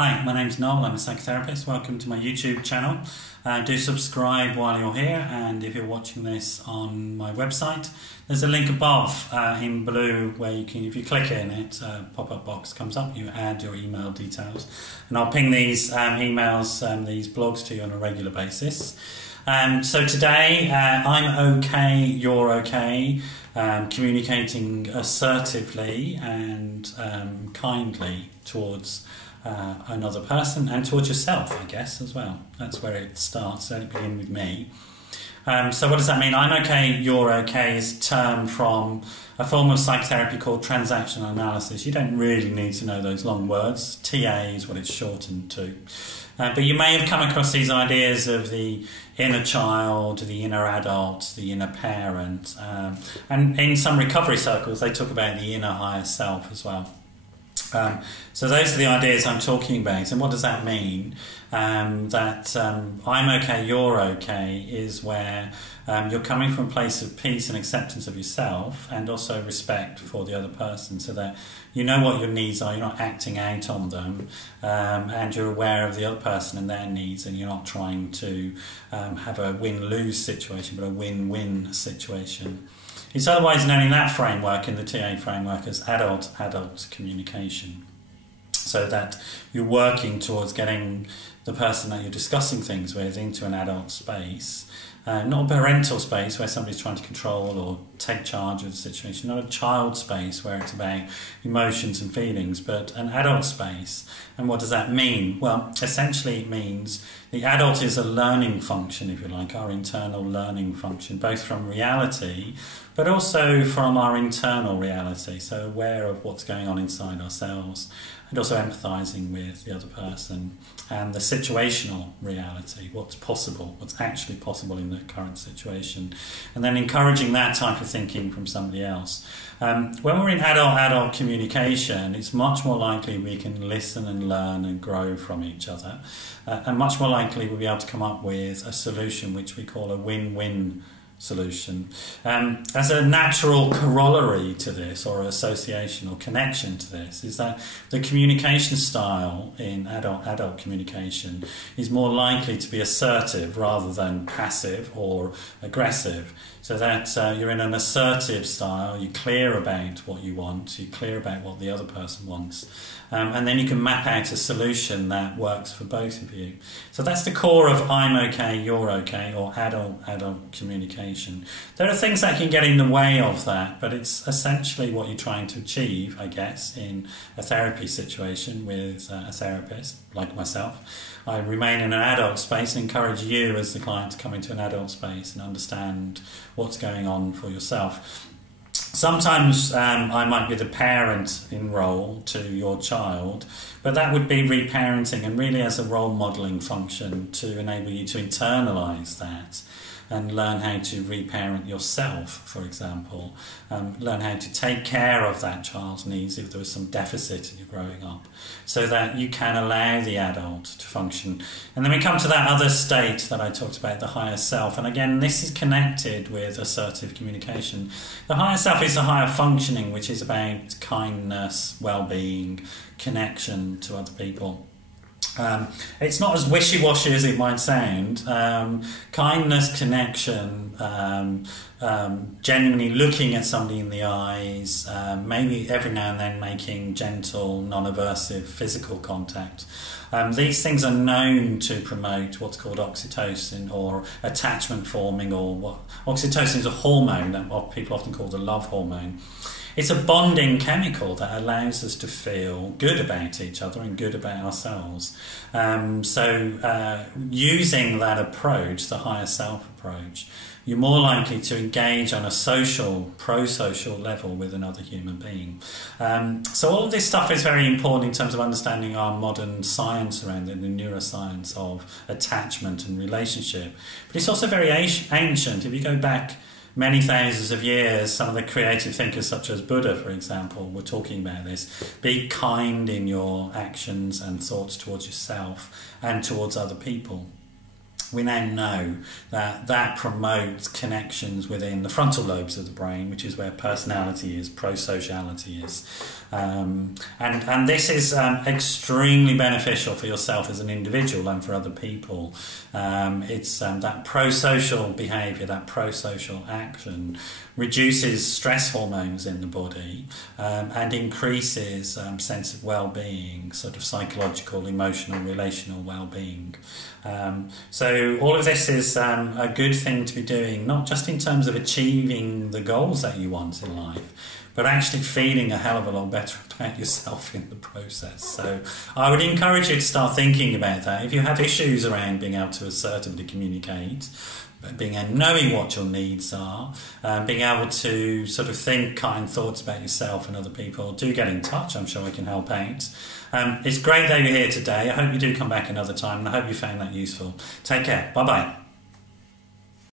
Hi, my name's Noel, I'm a psychotherapist. Welcome to my YouTube channel. Do subscribe while you're here, and if you're watching this on my website, there's a link above in blue where you can, if you click in it, a pop-up box comes up, you add your email details, and I'll ping these emails, these blogs to you on a regular basis. So today, I'm okay, you're okay, communicating assertively and kindly towards another person and towards yourself, I guess, as well. That's where it starts. Let it begin with me. So what does that mean? I'm okay, you're okay is a term from a form of psychotherapy called Transactional Analysis. You don't really need to know those long words. TA is what it's shortened to. But you may have come across these ideas of the inner child, the inner adult, the inner parent. And in some recovery circles, they talk about the inner higher self as well. So those are the ideas I'm talking about. And what does that mean? I'm okay, you're okay is where you're coming from a place of peace and acceptance of yourself, and also respect for the other person, so that you know what your needs are, you're not acting out on them, and you're aware of the other person and their needs, and you're not trying to have a win-lose situation, but a win-win situation. It's otherwise known in that framework, in the TA framework, as adult communication. So that you're working towards getting the person that you're discussing things with into an adult space, not a parental space where somebody's trying to control or take charge of the situation, not a child space where it's about emotions and feelings, but an adult space. And what does that mean? Well, essentially it means the adult is a learning function, if you like, our internal learning function, both from reality, but also from our internal reality, so aware of what's going on inside ourselves, and also empathising with the other person, and the situational reality, what's possible, what's actually possible in the current situation, and then encouraging that type of thinking from somebody else. When we're in adult communication, it's much more likely we can listen and learn and grow from each other, and much more likely we'll be able to come up with a solution which we call a win-win solution. As a natural corollary to this, or association or connection to this, is that the communication style in adult communication is more likely to be assertive rather than passive or aggressive. So that you're in an assertive style, you're clear about what you want, you're clear about what the other person wants, and then you can map out a solution that works for both of you. So that's the core of I'm okay, you're okay, or adult communication. There are things that can get in the way of that, but it's essentially what you're trying to achieve, I guess, in a therapy situation with a therapist like myself. I remain in an adult space and encourage you as the client to come into an adult space and understand what's going on for yourself. Sometimes I might be the parent in role to your child, but that would be reparenting and really as a role modelling function to enable you to internalise that and learn how to reparent yourself, for example. Learn how to take care of that child's needs if there was some deficit in your growing up, so that you can allow the adult to function. And then we come to that other state that I talked about, the higher self. And again, this is connected with assertive communication. The higher self is the higher functioning, which is about kindness, well-being, connection to other people. It's not as wishy-washy as it might sound. Kindness, connection, genuinely looking at somebody in the eyes, maybe every now and then making gentle, non-aversive physical contact. These things are known to promote what's called oxytocin, or attachment forming, or what oxytocin is a hormone that what people often call the love hormone. It's a bonding chemical that allows us to feel good about each other and good about ourselves. Using that approach, the higher self approach, you're more likely to engage on a social, pro-social level with another human being. So all of this stuff is very important in terms of understanding our modern science around it, the neuroscience of attachment and relationship. But it's also very ancient. If you go back many thousands of years, some of the creative thinkers such as Buddha, for example, were talking about this. Be kind in your actions and thoughts towards yourself and towards other people. we now know that that promotes connections within the frontal lobes of the brain, which is where personality is, pro-sociality is. And this is extremely beneficial for yourself as an individual and for other people. It's that pro-social behaviour, that pro-social action reduces stress hormones in the body and increases sense of well-being, sort of psychological, emotional, relational well-being. So all of this is a good thing to be doing, not just in terms of achieving the goals that you want in life, but actually feeling a hell of a lot better about yourself in the process. So I would encourage you to start thinking about that. If you have issues around being able to assertively communicate, knowing what your needs are, being able to sort of think kind thoughts about yourself and other people, do get in touch. I'm sure we can help out. It's great that you're here today. I hope you do come back another time, and I hope you found that useful. Take care. Bye-bye.